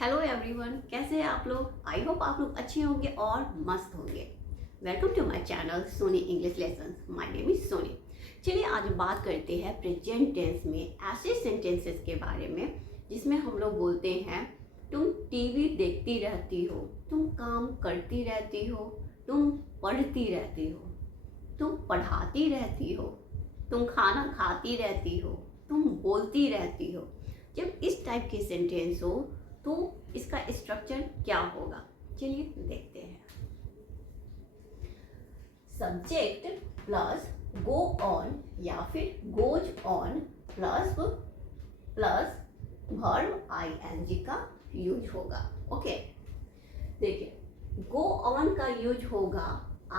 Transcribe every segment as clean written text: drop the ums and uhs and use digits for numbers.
Hello everyone, कैसे हैं आप लोग। आई होप आप लोग अच्छे होंगे और मस्त होंगे। Welcome to my channel Soni English lessons. My name is Soni. चलिए आज बात करते हैं प्रेजेंट टेंस में ऐसे सेंटेंसेस के बारे में जिसमें हम लोग बोलते हैं तुम टीवी देखती रहती हो, तुम काम करती रहती हो, तुम पढ़ती रहती हो, तुम पढ़ाती रहती हो, तुम खाना खाती रहती हो, तुम बोलती रहती हो। जब इस टाइप के सेंटेंस हो तो इसका स्ट्रक्चर क्या होगा, चलिए देखते हैं। सब्जेक्ट प्लस गो ऑन या फिर goes on plus verb ING का यूज होगा। ओके, देखिए गो ऑन का यूज होगा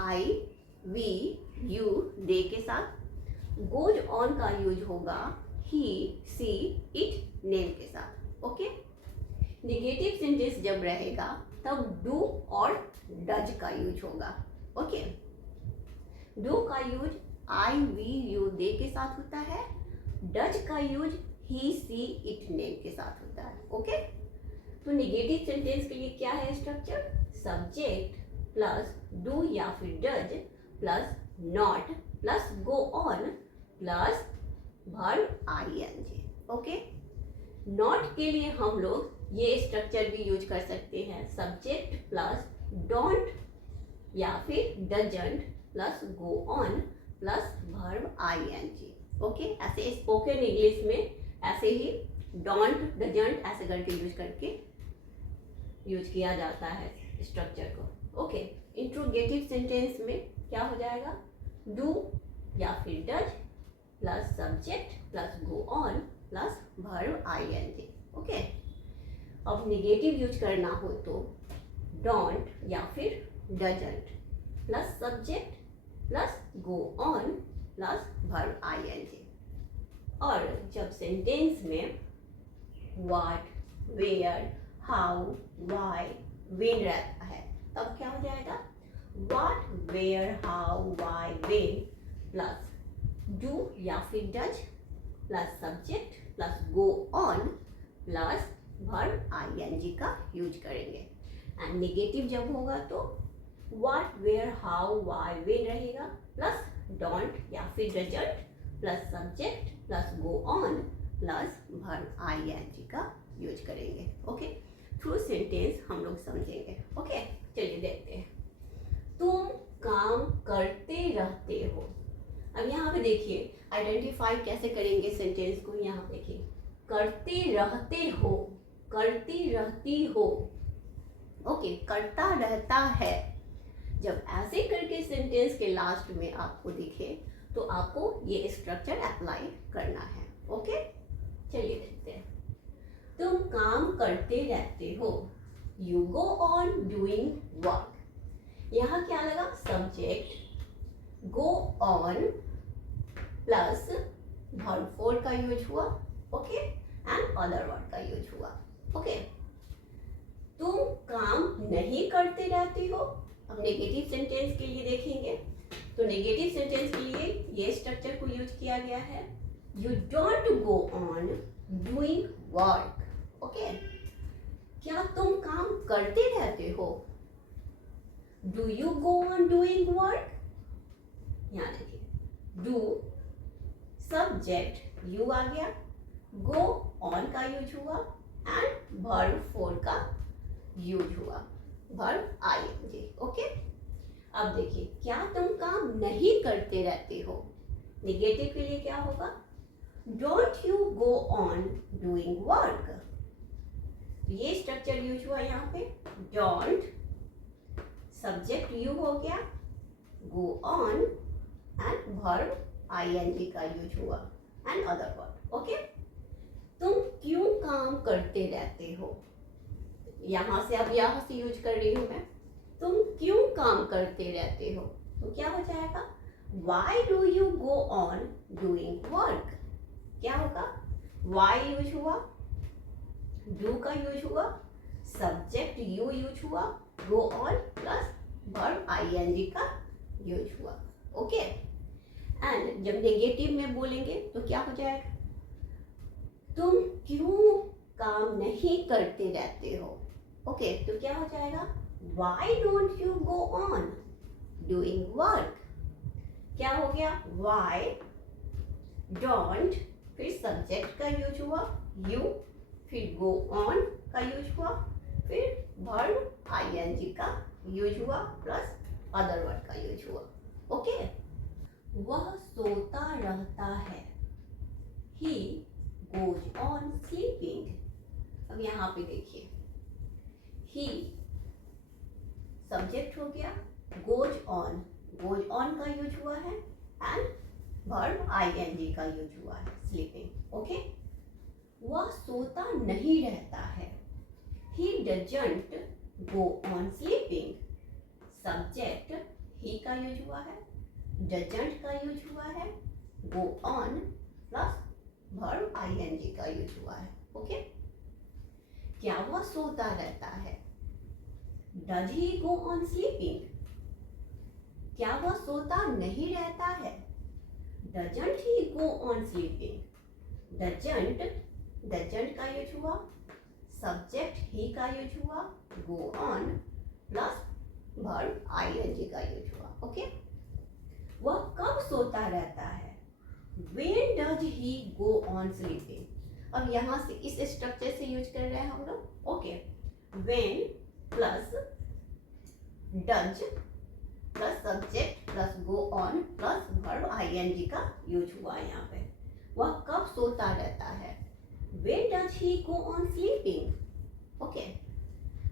आई वी यू दे के साथ। गोज ऑन का यूज होगा ही सी इट नेम के साथ। ओके, निगेटिव सेंटेंस जब रहेगा तब डू और डज का यूज होगा। ओके, डू का use I we you they के साथ होता है, डज का use he she it name के साथ होता है। ओके, तो निगेटिव सेंटेंस के लिए क्या है स्ट्रक्चर? सब्जेक्ट प्लस डू या फिर does plus not plus go on plus verb ING. Okay, not के लिए हम लोग ये स्ट्रक्चर भी यूज कर सकते हैं, सब्जेक्ट प्लस डोंट या फिर doesn't plus go on plus verb ING. Okay, ऐसे स्पोकन इंग्लिश में ऐसे ही डोंट डजंट ऐसे करके यूज किया जाता है स्ट्रक्चर को। ओके, इंट्रोगेटिव सेंटेंस में क्या हो जाएगा? डू या फिर does plus subject plus go on plus verb ING. Okay, अब निगेटिव यूज करना हो तो डोंट या फिर doesn't plus subject plus go on plus verb ING. और जब सेंटेंस में what, where, how, why, when रहता है तब क्या हो जाएगा? What, where, how, why, when plus do या फिर does plus subject plus go on plus verb ING का यूज करेंगे। एंड नेगेटिव जब होगा तो what, where, how, why, when रहेगा प्लस डोंट या फिर doesn't plus subject plus go on plus verb ING का यूज करेंगे। ओके, थ्रू सेंटेंस हम लोग समझेंगे। ओके, चलिए देखते हैं। तुम काम करते रहते हो। अब यहाँ पे देखिए आइडेंटिफाई कैसे करेंगे सेंटेंस को। यहाँ देखिए करते रहते हो, करती रहती हो। ओके, करता रहता है। जब ऐसे करके सेंटेंस के लास्ट में आपको दिखे तो आपको ये स्ट्रक्चर अप्लाई करना है। ओके, चलिए देखते हैं। तुम काम करते रहते हो, you go on doing work. यहाँ क्या लगा? Subject go on plus verb four का यूज हुआ। ओके, एंड अदर वर्ड का यूज हुआ। ओके, तुम काम नहीं करते रहती हो। अब नेगेटिव सेंटेंस के लिए देखेंगे तो नेगेटिव सेंटेंस के लिए ये स्ट्रक्चर को यूज किया गया है, you don't go on doing work. Okay, क्या तुम काम करते रहते हो? Do you go on doing work? यहाँ देखिए डू सब्जेक्ट यू आ गया, गो ऑन का यूज हुआ एंड वर्ब फोर का यूज हुआ, वर्ब आईएनजी। ओके, अब देखिए क्या तुम काम नहीं करते रहते हो। निगेटिव के लिए क्या होगा? Don't you go on doing work. ये स्ट्रक्चर यूज हुआ यहाँ पे, डोंट सब्जेक्ट यू हो गया, go on and verb ING का यूज हुआ एंड अदर वर्ड। ओके, तुम क्यों काम करते रहते हो? यहां से अब यहां से यूज कर रही हूं मैं, तुम क्यों काम करते रहते हो तो क्या हो जाएगा? Why do you go on doing work. क्या होगा? वाई यूज हुआ, डू का यूज हुआ, सब्जेक्ट यू यूज हुआ, go on plus verb ING का यूज हुआ। ओके, एंड जब नेगेटिव में बोलेंगे तो क्या हो जाएगा? तुम क्यों काम नहीं करते रहते हो। ओके, तो क्या हो जाएगा? Why don't you go on doing work. क्या हो गया? वाई डोंट, फिर सब्जेक्ट का यूज हुआ यू, फिर गो ऑन का यूज हुआ, फिर वर्ब आईएनजी का यूज हुआ, प्लस अदर वर्ड का यूज हुआ। ओके, वह सोता रहता है, ही गोज ऑन स्लीपिंग। अब यहाँ पे देखिए, ही सब्जेक्ट हो गया, गोज ऑन का यूज हुआ है, एंड वर्ब आईएनजी का यूज हुआ है, स्लीपिंग। ओके, वह सोता नहीं रहता है, he doesn't go on sleeping. Subject he का यूज हुआ है, डजंट का यूज हुआ है, go on plus verb ING का यूज हुआ है। ओके, क्या वह सोता रहता है? Does he go on sleeping. क्या वह सोता नहीं रहता है? Doesn't he go on sleeping. Doesn't का यूज हुआ, सब्जेक्ट ही का यूज हुआ, go on plus verb ING का यूज हुआ। ओके, वह कब सोता रहता है? When does he go on sleeping? अब यहाँ से इस स्ट्रक्चर से यूज कर रहे हैं हम लोग। Okay, when plus does plus subject plus go on plus verb ING का यूज हुआ है यहाँ पे। वह कब सोता रहता है? When does he go on sleeping? Okay,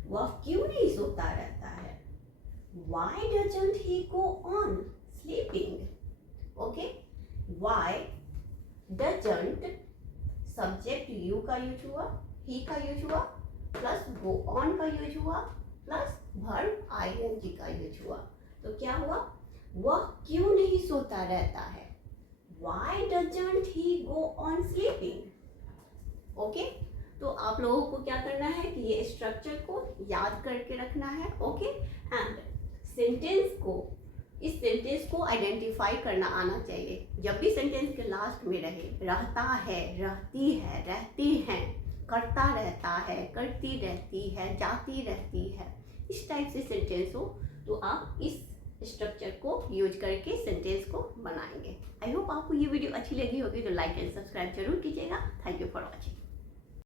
वह क्यों नहीं सोता रहता है? Why doesn't he go on sleeping? Okay, why doesn't subject you का यूज हुआ, ही का यूज हुआ, प्लस गो ऑन का यूज हुआ, प्लस वर्ब आईएनजी का यूज हुआ। तो क्या हुआ? वह क्यों नहीं सोता रहता है? Why doesn't he go on sleeping? Okay, तो आप लोगों को क्या करना है कि ये स्ट्रक्चर को याद करके रखना है। ओके, एंड सेंटेंस को, इस सेंटेंस को आइडेंटिफाई करना आना चाहिए। जब भी सेंटेंस के लास्ट में रहे, रहता है, रहती है, रहते हैं, करता रहता है, करती रहती है, जाती रहती है, इस टाइप से सेंटेंस हो तो आप इस स्ट्रक्चर को यूज करके सेंटेंस को बनाएंगे। आई होप आपको ये वीडियो अच्छी लगी होगी, तो लाइक एंड सब्सक्राइब जरूर कीजिएगा। Thank you for watching.